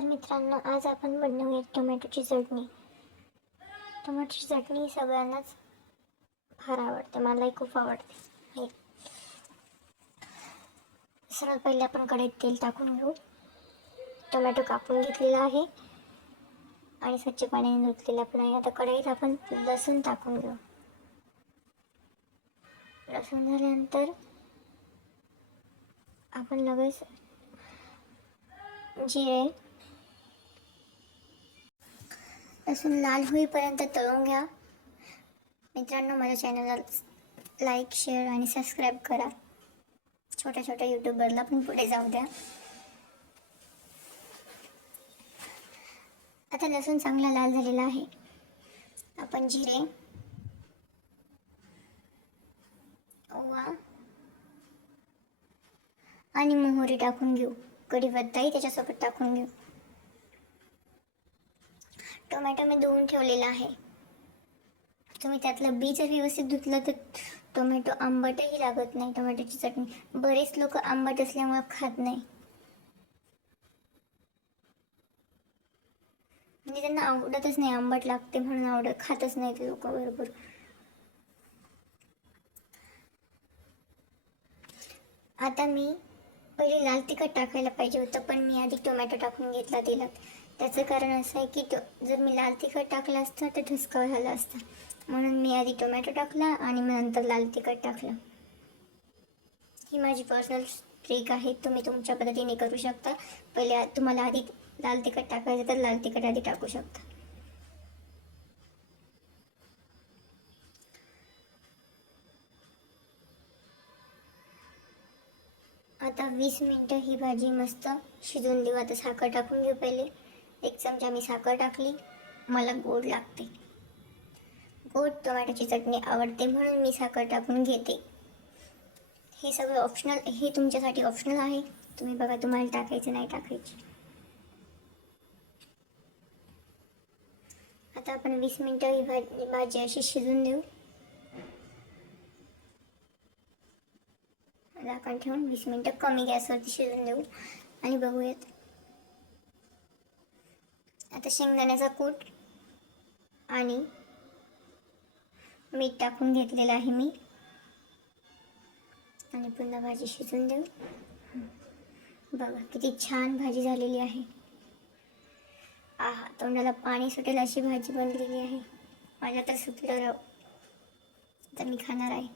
तर मित्रांनो, आज आपण बनवूया टोमॅटोची चटणी. टोमॅटोची चटणी सगळ्यांनाच फार आवडते, मलाही खूप आवडते. हे सर्वात पहिले आपण कढईत तेल टाकून घेऊ. टोमॅटो कापून घेतलेला आहे आणि स्वच्छ पाण्याने धुतलेला पण आहे. आता कढईत आपण लसूण टाकून घेऊ. लसूण झाल्यानंतर आपण लगेच जिरे, लसूण लाल होईपर्यंत तळून घ्या. मित्रांनो, माझ्या चॅनलला लाईक, शेअर आणि सबस्क्राईब करा. छोट्या छोट्या यूट्यूबरला पण पुढे जाऊ द्या. आता लसूण चांगला लाल झालेला आहे. आपण जिरे, ओवा आणि मोहरी टाकून घेऊ. कढीपत्ताही त्याच्यासोबत टाकून घेऊ. टोमॅटो मी धुवून ठेवलेला आहे. तुम्ही त्यातलं बी जर व्यवस्थित धुतलं तर टोमॅटो आंबटही लागत नाही. टोमॅटोची चटणी बरेच लोक आंबट असल्यामुळे खात नाही, म्हणजे त्यांना आवडतच नाही, आंबट लागते म्हणून खातच नाही ते लोक बरोबर. आता मी पहिले लाल तिखट टाकायला पाहिजे होतं, पण मी आधी टोमॅटो टाकून घेतला तेलात. त्याचं कारण असं आहे की जर मी लाल तिखट टाकलं असतं तर ठसका झाला असता, म्हणून मी आधी टोमॅटो टाकला आणि मग नंतर लाल तिखट टाकलं. ही माझी पर्सनल ट्रिक आहे, तुम्ही तुमच्या पद्धतीने करू शकता. पहिले तुम्हाला आधी लाल तिखट टाकायचं तर लाल तिखट आधी टाकू शकता. आता 20 मिनटं ही भाजी मस्त शिजून देऊ. आता साखर टाकून घेऊ. पहिले 1 चमचा मी साखर टाकली. मला गोड लागते, गोड टोमॅटोची चटणी आवडते म्हणून मी साखर टाकून घेते. हे सगळं ऑप्शनल, हे तुमच्यासाठी ऑप्शनल आहे. तुम्ही बघा तुम्हाला टाकायचं नाही टाकायची. आता आपण 20 मिनटं ही भाजी अशी शिजून देऊ. झाकण ठेवून 20 मिनटं कमी गॅसवरती शिजून देऊ आणि बघूयात. आता शेंगदाण्याचा कूट आणि मीठ टाकून घेतलेलं आहे मी आणि पुन्हा भाजी शिजून देऊ. बघा किती छान भाजी झालेली आहे. आहा, तोंडाला पाणी सुटेल अशी भाजी बनलेली आहे. माझ्या तर सुटलं राव, तर मी खाणार आहे.